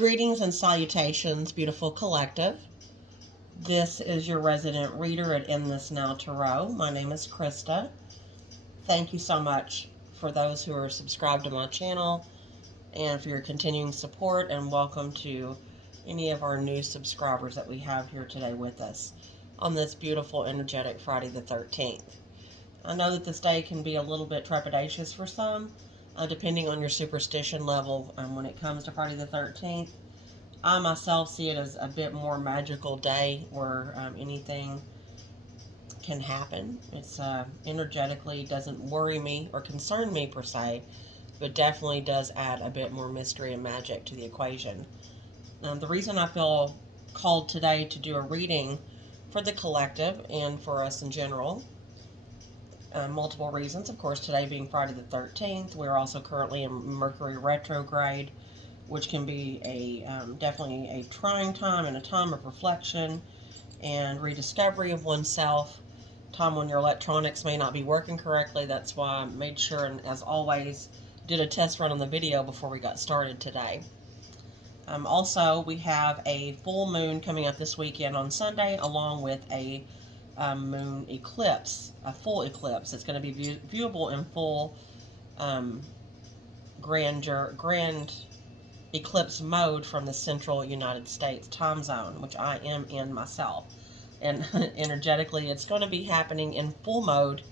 Greetings and salutations, beautiful collective. This is your resident reader at In This Now Tarot. My name is Krista. Thank you so much for those who are subscribed to my channel and for your continuing support, and welcome to any of our new subscribers that we have here today with us on this beautiful energetic Friday the 13th. I know that this day can be a little bit trepidatious for some, depending on your superstition level when it comes to Friday the 13th. I myself see it as a bit more magical day where anything can happen. It's energetically doesn't worry me or concern me per se, but definitely does add a bit more mystery and magic to the equation. The reason I feel called today to do a reading for the collective and for us in general, multiple reasons. Of course, today being Friday the 13th, we're also currently in Mercury retrograde, which can be definitely a trying time and a time of reflection and rediscovery of oneself. Time when your electronics may not be working correctly. That's why I made sure, and as always, did a test run on the video before we got started today. Also, we have a full moon coming up this weekend on Sunday, along with a moon eclipse, a full eclipse. It's going to be viewable in full grand eclipse mode from the central United States time zone, which I am in myself. And energetically, it's going to be happening in full mode,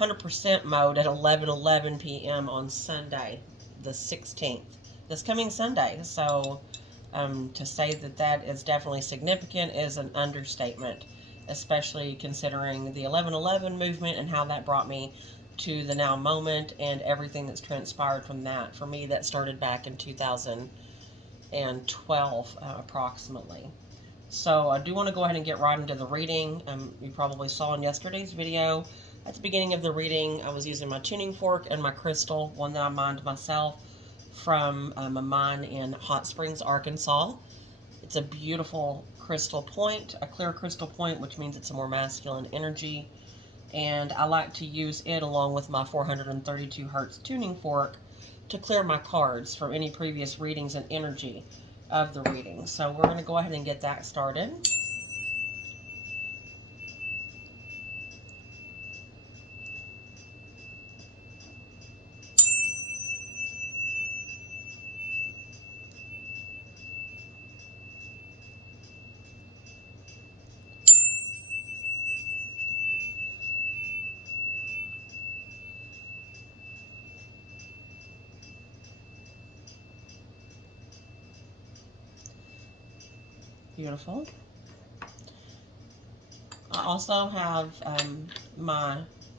100% mode at 11:11 p.m. on Sunday, the 16th. This coming Sunday. So to say that that is definitely significant is an understatement, especially considering the 11:11 movement and how that brought me to the now moment and everything that's transpired from that. For me, that started back in 2012 approximately. So I do want to go ahead and get right into the reading. You probably saw in yesterday's video at the beginning of the reading, I was using my tuning fork and my crystal, one that I mined myself from a mine in Hot Springs, Arkansas. It's a beautiful crystal point, a clear crystal point, which means it's a more masculine energy. And I like to use it along with my 432 hertz tuning fork to clear my cards from any previous readings and energy of the reading. So we're going to go ahead and get that started. Beautiful. I also have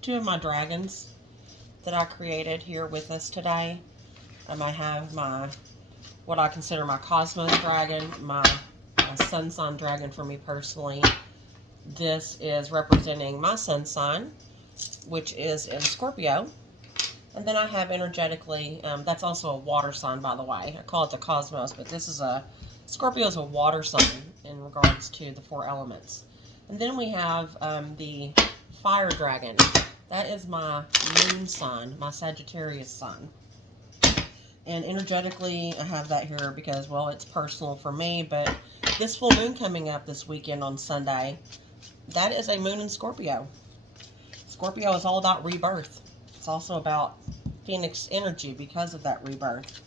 two of my dragons that I created here with us today. I have what I consider my Cosmos dragon, my sun sign dragon for me personally. This is representing my sun sign, which is in Scorpio. And then I have energetically, that's also a water sign, by the way. I call it the Cosmos, but this is Scorpio is a water sign in regards to the 4 elements. And then we have the fire dragon. That is my moon sign, my Sagittarius sign. And energetically, I have that here because, well, it's personal for me. But this full moon coming up this weekend on Sunday, that is a moon in Scorpio. Scorpio is all about rebirth. It's also about Phoenix energy because of that rebirth.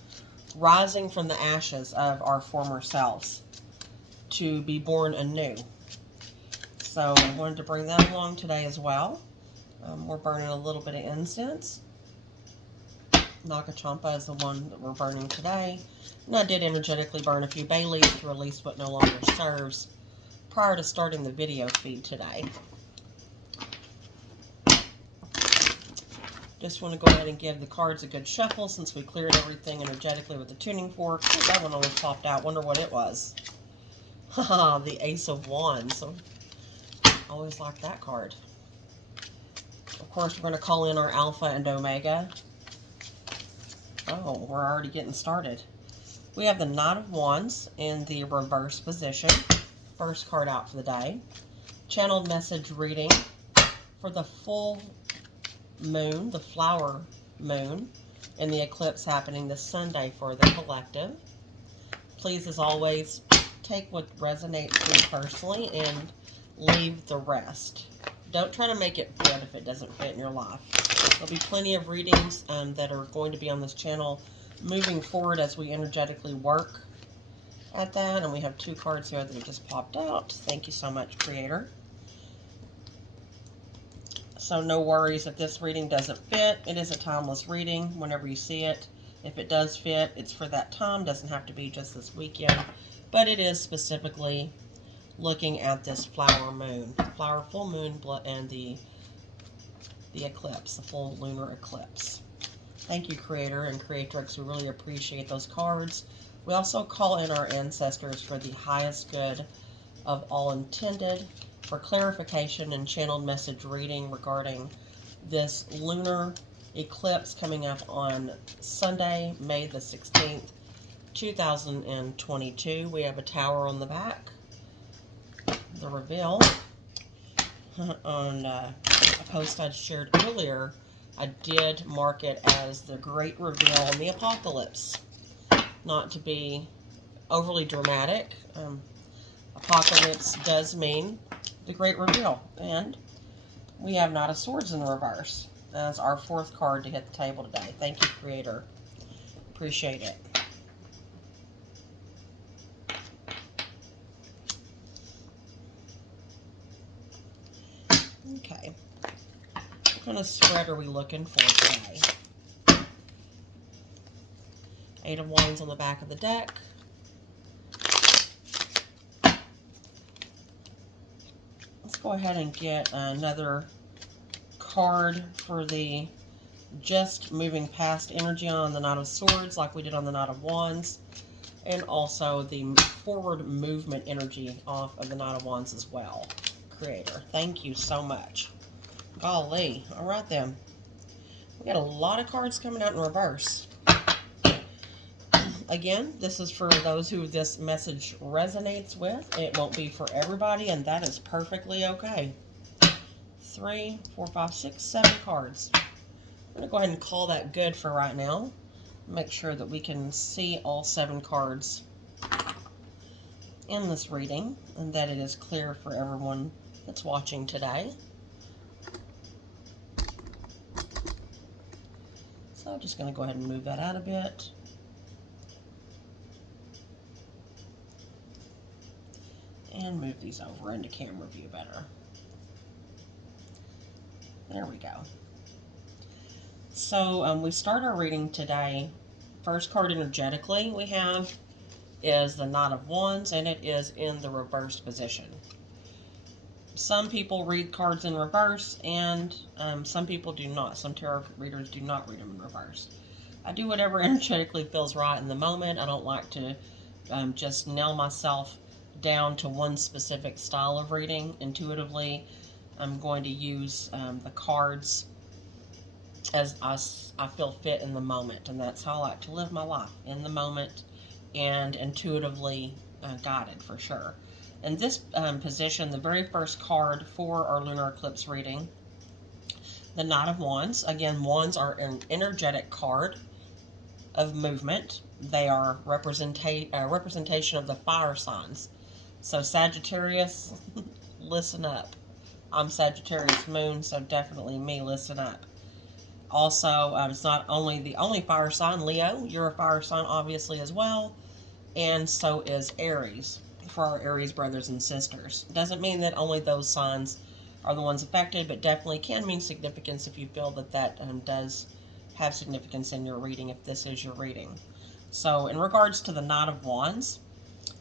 Rising from the ashes of our former selves to be born anew. So I wanted to bring that along today as well. We're burning a little bit of incense. Nakachampa is the one that we're burning today. And I did energetically burn a few bay leaves to release what no longer serves prior to starting the video feed today. Just want to go ahead and give the cards a good shuffle since we cleared everything energetically with the tuning fork. Oh, that one almost popped out. Wonder what it was. Haha, the Ace of Wands. So, always like that card. Of course, we're going to call in our Alpha and Omega. Oh, we're already getting started. We have the Knight of Wands in the reverse position. First card out for the day. Channeled message reading for the full moon, the flower moon, and the eclipse happening this Sunday for the collective. please, as always, take what resonates with you personally and leave the rest. Don't try to make it fit if it doesn't fit in your life. There'll be plenty of readings that are going to be on this channel moving forward as we energetically work at that. And we have 2 cards here that have just popped out. Thank you so much, Creator. So no worries if this reading doesn't fit. It is a timeless reading whenever you see it. If it does fit, it's for that time. Doesn't have to be just this weekend. But it is specifically looking at this flower moon. Flower full moon and the eclipse, the full lunar eclipse. Thank you, Creator and Creatrix. We really appreciate those cards. We also call in our ancestors for the highest good of all intended, for clarification and channeled message reading regarding this lunar eclipse coming up on Sunday, May the 16th, 2022. We have a tower on the back. The reveal. On a post I shared earlier, I did mark it as the great reveal in the apocalypse. Not to be overly dramatic. Apocalypse does mean the great reveal. And we have Knight of Swords in the reverse as our 4th card to hit the table today. Thank you, Creator. Appreciate it. Okay. What kind of spread are we looking for today? 8 of Wands on the back of the deck. Let's go ahead and get another card for the just moving past energy on the Knight of Swords like we did on the Knight of Wands. And also the forward movement energy off of the Knight of Wands as well. Creator, thank you so much. Golly. All right then. We got a lot of cards coming out in reverse. Again, this is for those who this message resonates with. It won't be for everybody, and that is perfectly okay. 3, 4, 5, 6, 7 cards. I'm going to go ahead and call that good for right now. Make sure that we can see all 7 cards in this reading, and that it is clear for everyone that's watching today. So I'm just going to go ahead and move that out a bit. And move these over into camera view better. There we go. So we start our reading today. First card energetically we have is the Knight of Wands, and it is in the reversed position. Some people read cards in reverse, and some people do not. Some tarot readers do not read them in reverse. I do whatever energetically feels right in the moment. I don't like to just nail myself down to one specific style of reading intuitively. I'm going to use the cards as I feel fit in the moment, and that's how I like to live my life, in the moment and intuitively guided for sure. In this position, the very first card for our lunar eclipse reading, the Knight of Wands. Again, wands are an energetic card of movement. They are representation of the fire signs. So Sagittarius, listen up. I'm Sagittarius moon, so definitely me, listen up. Also, it's not only the only fire sign, Leo. You're a fire sign, obviously, as well. And so is Aries, for our Aries brothers and sisters. Doesn't mean that only those signs are the ones affected, but definitely can mean significance if you feel that that does have significance in your reading, if this is your reading. So in regards to the Knight of Wands,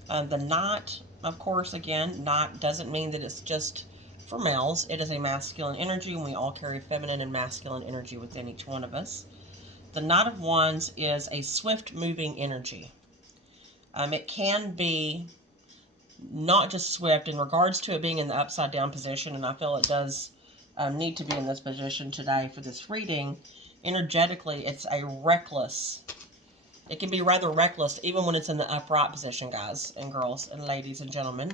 the Knight, of course, again, Knight doesn't mean that it's just for males. It is a masculine energy, and we all carry feminine and masculine energy within each one of us. The Knight of Wands is a swift-moving energy. It can be not just swift in regards to it being in the upside-down position, and I feel it does need to be in this position today for this reading. Energetically, it's a reckless. It can be rather reckless even when it's in the upright position, guys and girls and ladies and gentlemen.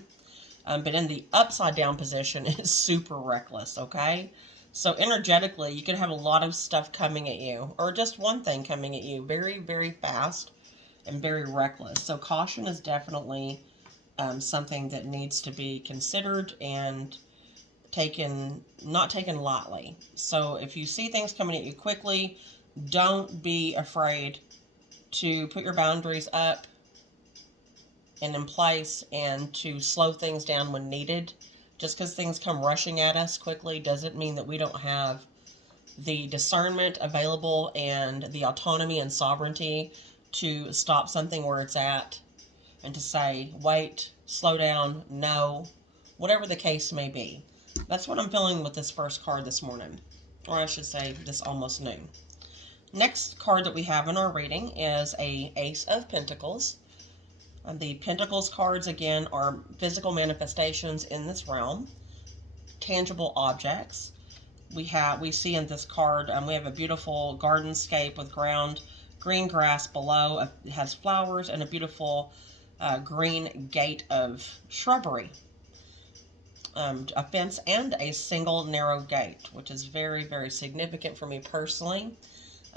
But in the upside down position, it's super reckless, okay? So energetically, you can have a lot of stuff coming at you, or just one thing coming at you very, very fast. and very reckless. So caution is definitely something that needs to be considered and not taken lightly. So if you see things coming at you quickly, don't be afraid to put your boundaries up and in place and to slow things down when needed. Just because things come rushing at us quickly doesn't mean that we don't have the discernment available and the autonomy and sovereignty to stop something where it's at and to say, wait, slow down, no, whatever the case may be. That's what I'm feeling with this first card this morning, or I should say this almost noon. Next card that we have in our reading is a Ace of Pentacles. The Pentacles cards, again, are physical manifestations in this realm, tangible objects. We see in this card, we have a beautiful gardenscape with green grass below. It has flowers and a beautiful green gate of shrubbery. A fence and a single narrow gate, which is very, very significant for me personally.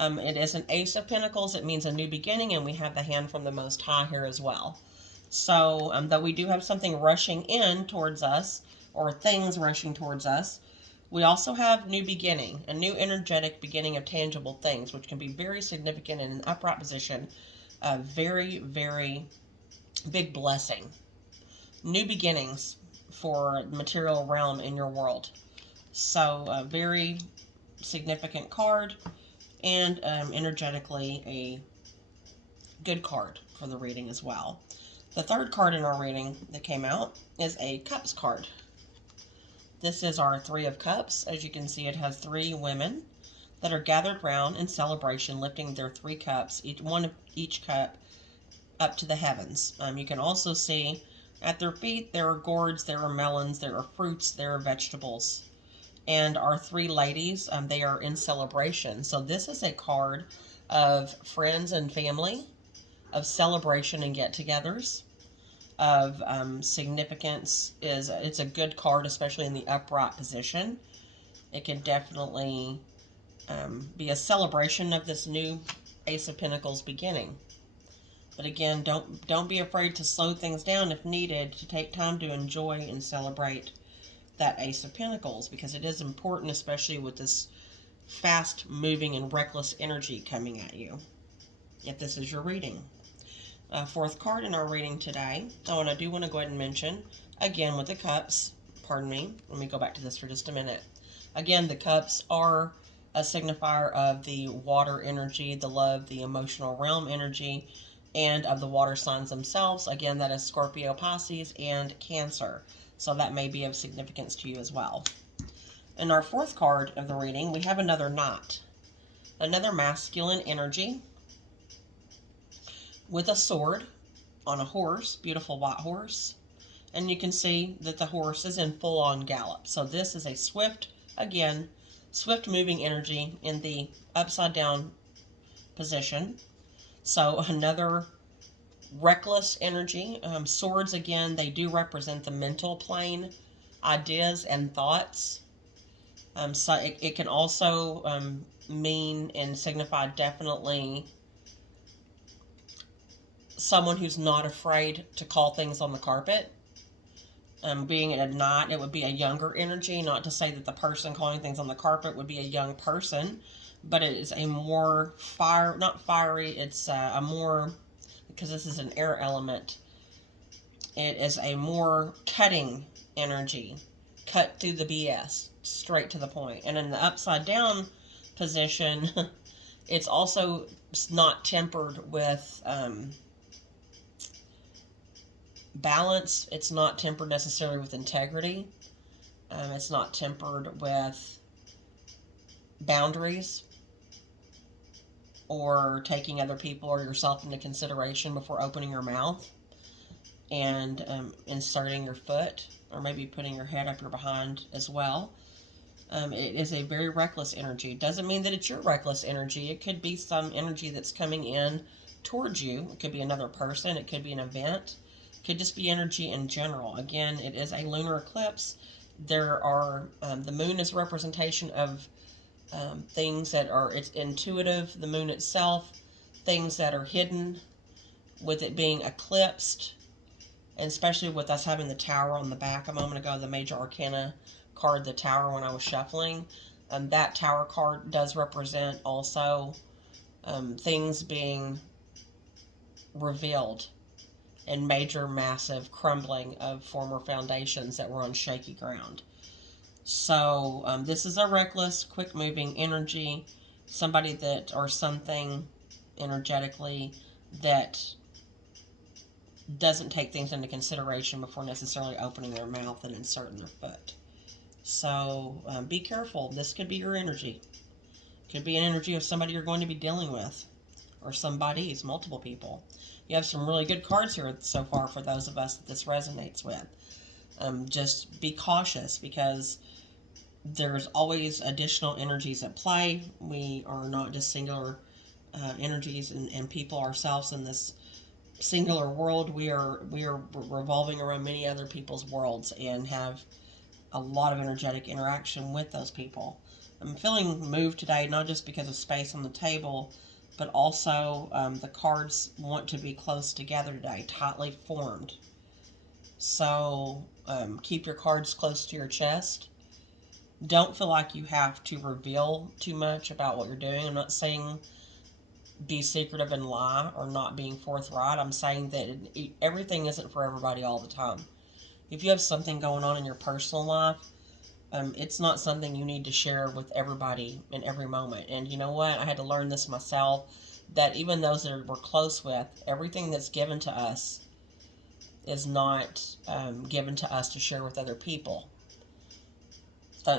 It is an Ace of Pentacles. It means a new beginning, and we have the hand from the Most High here as well. So, though we do have something rushing in towards us, or things rushing towards us, we also have new beginning, a new energetic beginning of tangible things, which can be very significant in an upright position. A very, very big blessing. New beginnings for the material realm in your world. So, a very significant card, and energetically a good card for the reading as well. The third card in our reading that came out is a Cups card. This is our Three of Cups. As you can see, it has three women that are gathered round in celebration, lifting their 3 cups, each cup up to the heavens. You can also see at their feet there are gourds, there are melons, there are fruits, there are vegetables. And our 3 ladies, they are in celebration. So this is a card of friends and family, of celebration and get-togethers, of significance. It's a good card, especially in the upright position. It can definitely be a celebration of this new Ace of Pentacles beginning. But again, don't be afraid to slow things down if needed, to take time to enjoy and celebrate that Ace of Pentacles, because it is important, especially with this fast moving and reckless energy coming at you, if this is your reading. Fourth card in our reading today, I do want to go ahead and mention, again with the cups, pardon me, let me go back to this for just a minute. Again, the cups are a signifier of the water energy, the love, the emotional realm energy, and of the water signs themselves. Again, that is Scorpio, Pisces, and Cancer. So that may be of significance to you as well. In our fourth card of the reading, we have another Knight. Another masculine energy with a sword on a horse, beautiful white horse. And you can see that the horse is in full-on gallop. So this is a swift moving energy in the upside down position. So another reckless energy. Swords, again, they do represent the mental plane, ideas and thoughts. So it can also mean and signify definitely someone who's not afraid to call things on the carpet. Being a Knight, it would be a younger energy. Not to say that the person calling things on the carpet would be a young person, but it is a more not fiery, it's a more, because this is an air element, it is a more cutting energy. Cut through the BS, straight to the point. And in the upside down position, it's also not tempered with balance. It's not tempered necessarily with integrity. It's not tempered with boundaries or taking other people or yourself into consideration before opening your mouth and inserting your foot, or maybe putting your head up your behind as well. It is a very reckless energy. It doesn't mean that it's your reckless energy. It could be some energy that's coming in towards you. It could be another person. It could be an event. It could just be energy in general. Again, it is a lunar eclipse. There are, the moon is a representation of things that are, it's intuitive, the moon itself, things that are hidden, with it being eclipsed, and especially with us having the Tower on the back a moment ago, the Major Arcana card, the Tower, when I was shuffling, that Tower card does represent also things being revealed and major, massive crumbling of former foundations that were on shaky ground. So this is a reckless, quick-moving energy, somebody that, or something energetically, that doesn't take things into consideration before necessarily opening their mouth and inserting their foot. So be careful. This could be your energy. Could be an energy of somebody you're going to be dealing with, or somebody's, multiple people. You have some really good cards here so far for those of us that this resonates with. Just be cautious, because there's always additional energies at play. We are not just singular energies and people ourselves in this singular world. We are revolving around many other people's worlds and have a lot of energetic interaction with those people. I'm feeling moved today, not just because of space on the table, but also the cards want to be close together today, tightly formed. So keep your cards close to your chest. Don't feel like you have to reveal too much about what you're doing. I'm not saying be secretive and lie or not being forthright. I'm saying that everything isn't for everybody all the time. If you have something going on in your personal life, it's not something you need to share with everybody in every moment. And you know what? I had to learn this myself, that even those that we're close with, everything that's given to us is not given to us to share with other people.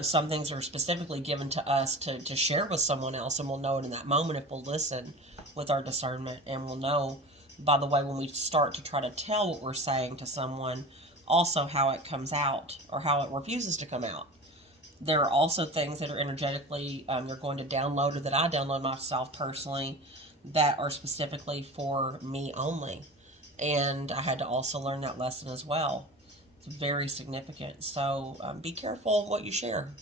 Some things are specifically given to us to share with someone else, and we'll know it in that moment if we'll listen with our discernment, and we'll know, by the way, when we start to try to tell what we're saying to someone, also how it comes out or how it refuses to come out. There are also things that are energetically you're going to download, or that I download myself personally, that are specifically for me only. And I had to also learn that lesson as well. It's very significant. So be careful what you share.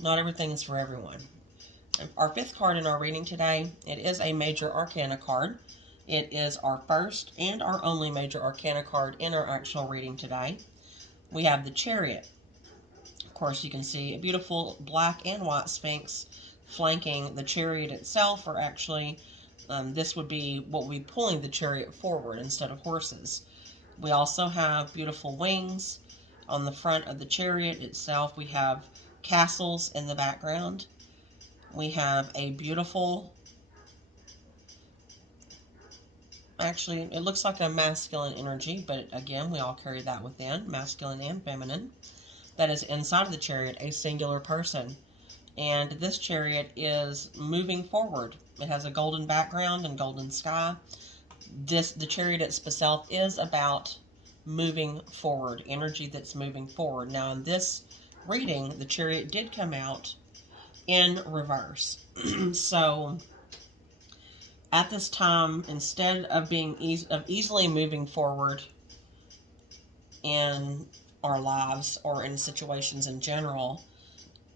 Not everything is for everyone. Our fifth card in our reading today, it is a Major Arcana card. It is our first and our only Major Arcana card in our actual reading today. We have the Chariot. Of course, you can see a beautiful black and white Sphinx flanking the Chariot itself, or actually this would be what would be pulling the Chariot forward instead of horses. We also have beautiful wings on the front of the Chariot itself. We have castles in the background. We have a beautiful, actually it looks like a masculine energy, but again, we all carry that within, masculine and feminine. That is inside of the Chariot, a singular person. And this Chariot is moving forward. It has a golden background and golden sky. The Chariot itself is about moving forward, energy that's moving forward. Now in this reading, the Chariot did come out in reverse. So at this time, instead of being easily moving forward in our lives or in situations in general,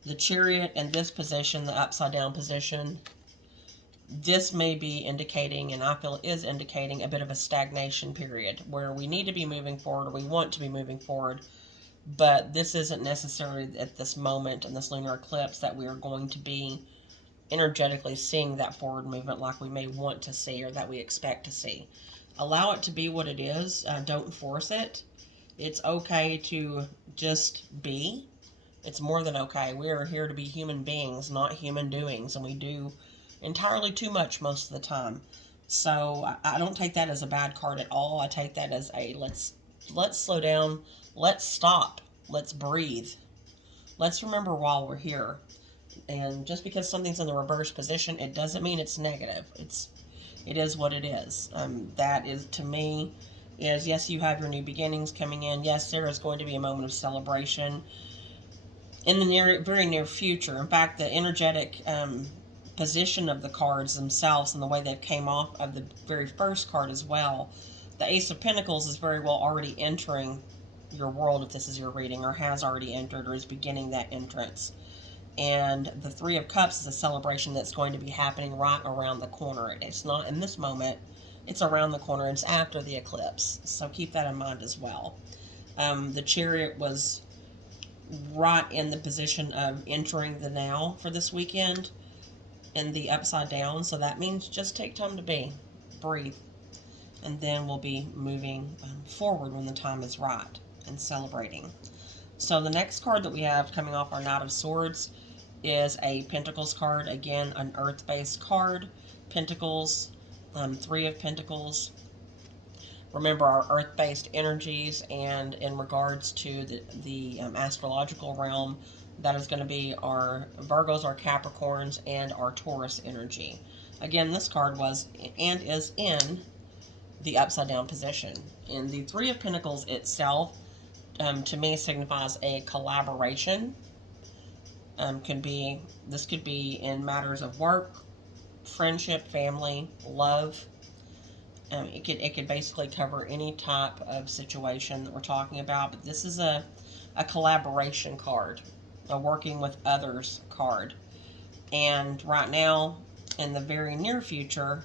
the Chariot in this position, the upside down position, this may be indicating, and I feel is indicating, a bit of a stagnation period where we need to be moving forward, or we want to be moving forward, but this isn't necessarily at this moment in this lunar eclipse that we are going to be energetically seeing that forward movement like we may want to see or that we expect to see. Allow it to be what it is. Don't force it. It's okay to just be. It's more than okay. We are here to be human beings, not human doings, and we do entirely too much most of the time. So I don't take that as a bad card at all. I take that as a let's slow down, let's stop, let's breathe. Let's remember while we're here. And just because something's in the reverse position, it doesn't mean it's negative. It is what it is. That is, to me, is yes, you have your new beginnings coming in. Yes, there is going to be a moment of celebration in the very near future. In fact, the energetic position of the cards themselves and the way they came off of the very first card as well, the Ace of Pentacles is very well already entering your world if this is your reading, or has already entered, or is beginning that entrance. And the Three of Cups is a celebration that's going to be happening right around the corner. It's not in this moment, It's around the corner. It's after the eclipse. So keep that in mind as well. The Chariot was right in the position of entering the now for this weekend in the upside down. So that means just take time to breathe. And then we'll be moving forward when the time is right and celebrating. So the next card that we have coming off our Knight of Swords is a Pentacles card. Again, an earth-based card. Pentacles, Three of Pentacles. Remember our earth-based energies, and in regards to the astrological realm, that is going to be our Virgos, our Capricorns, and our Taurus energy. Again, this card was and is in the upside down position. And the Three of Pentacles itself, to me, signifies a collaboration. This could be in matters of work, friendship, family, love. It could basically cover any type of situation that we're talking about. But this is a collaboration card, a working with others card. And right now, in the very near future,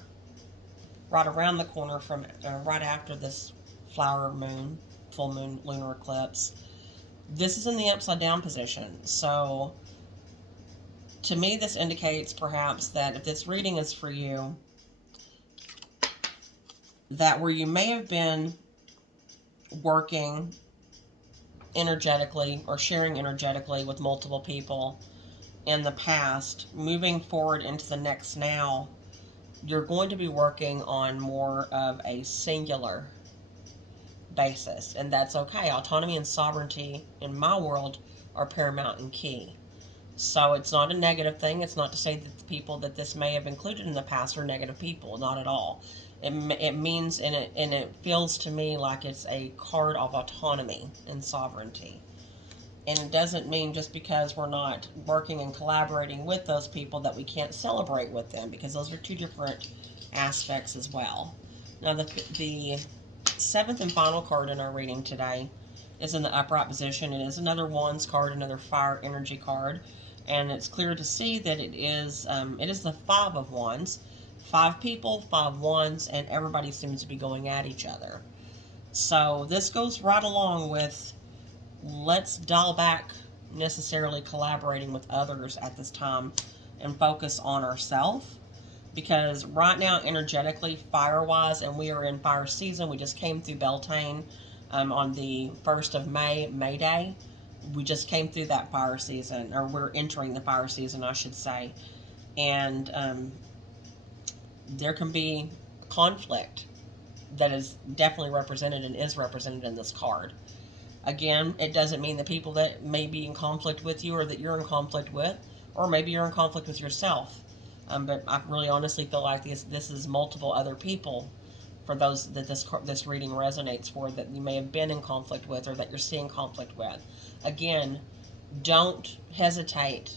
right around the corner from right after this flower moon, full moon, lunar eclipse, this is in the upside down position. So to me, this indicates perhaps that if this reading is for you, that where you may have been working energetically or sharing energetically with multiple people in the past, moving forward into the next now, you're going to be working on more of a singular basis, and that's okay. Autonomy and sovereignty in my world are paramount and key. So it's not a negative thing. It's not to say that the people that this may have included in the past are negative people. Not at all. It means, and it feels to me like it's a card of autonomy and sovereignty. And it doesn't mean just because we're not working and collaborating with those people that we can't celebrate with them, because those are two different aspects as well. Now, the seventh and final card in our reading today is in the upright position. It is another Wands card, another fire energy card. And it's clear to see that it is the Five of Wands. 5 people, 5 wands, and everybody seems to be going at each other. So this goes right along with, let's dial back necessarily collaborating with others at this time and focus on ourselves. Because right now, energetically, fire-wise, and we are in fire season. We just came through Beltane on the 1st of May Day. We just came through that fire season, or we're entering the fire season, I should say. And there can be conflict that is definitely represented and is represented in this card. Again, it doesn't mean the people that may be in conflict with you or that you're in conflict with, or maybe you're in conflict with yourself. But I really honestly feel like this is multiple other people for those that this reading resonates for, that you may have been in conflict with or that you're seeing conflict with. Again, don't hesitate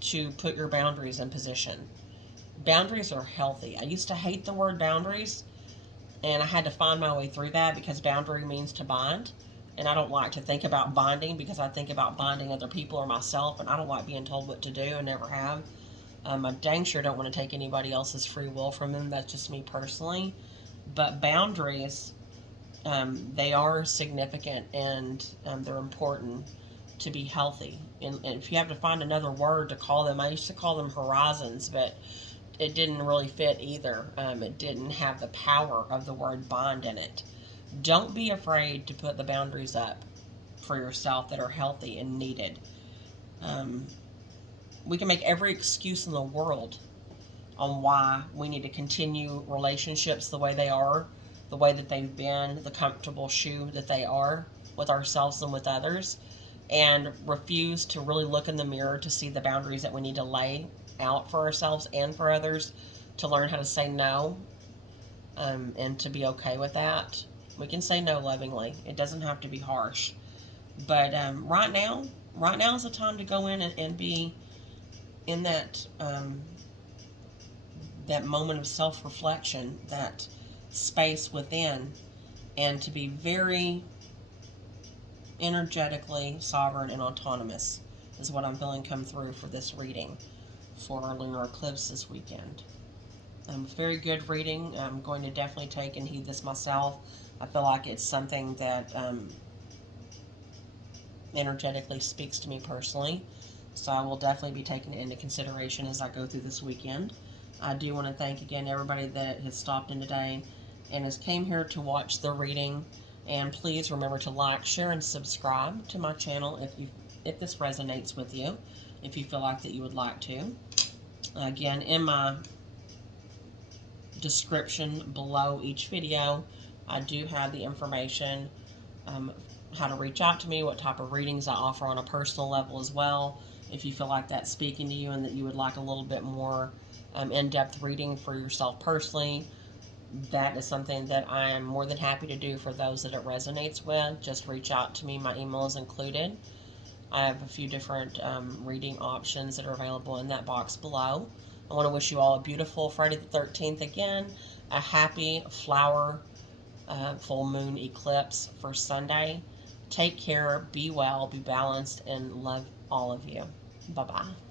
to put your boundaries in position. Boundaries are healthy. I used to hate the word boundaries, and I had to find my way through that, because boundary means to bind. And I don't like to think about binding, because I think about binding other people or myself, and I don't like being told what to do, and never have. I dang sure don't want to take anybody else's free will from them. That's just me personally. But boundaries, they are significant, and they're important to be healthy. And if you have to find another word to call them, I used to call them horizons, but it didn't really fit either. It didn't have the power of the word bind in it. Don't be afraid to put the boundaries up for yourself that are healthy and needed. We can make every excuse in the world on why we need to continue relationships the way they are, the way that they've been, the comfortable shoe that they are with ourselves and with others, and refuse to really look in the mirror to see the boundaries that we need to lay out for ourselves and for others, to learn how to say no, and to be okay with that. We can say no lovingly. It doesn't have to be harsh. But right now is the time to go in and be in that that moment of self-reflection, that space within, and to be very energetically sovereign and autonomous is what I'm feeling come through for this reading for our lunar eclipse this weekend. Very good reading. I'm going to definitely take and heed this myself. I feel like it's something that energetically speaks to me personally. So I will definitely be taking it into consideration as I go through this weekend. I do want to thank again everybody that has stopped in today and has came here to watch the reading. And please remember to like, share, and subscribe to my channel if this resonates with you, if you feel like that you would like to. Again, in my description below each video, I do have the information, how to reach out to me, what type of readings I offer on a personal level as well. If you feel like that's speaking to you and that you would like a little bit more in-depth reading for yourself personally, that is something that I am more than happy to do for those that it resonates with. Just reach out to me. My email is included. I have a few different reading options that are available in that box below. I want to wish you all a beautiful Friday the 13th again, a happy flower full moon eclipse for Sunday. Take care, be well, be balanced, and love all of you. Bye-bye.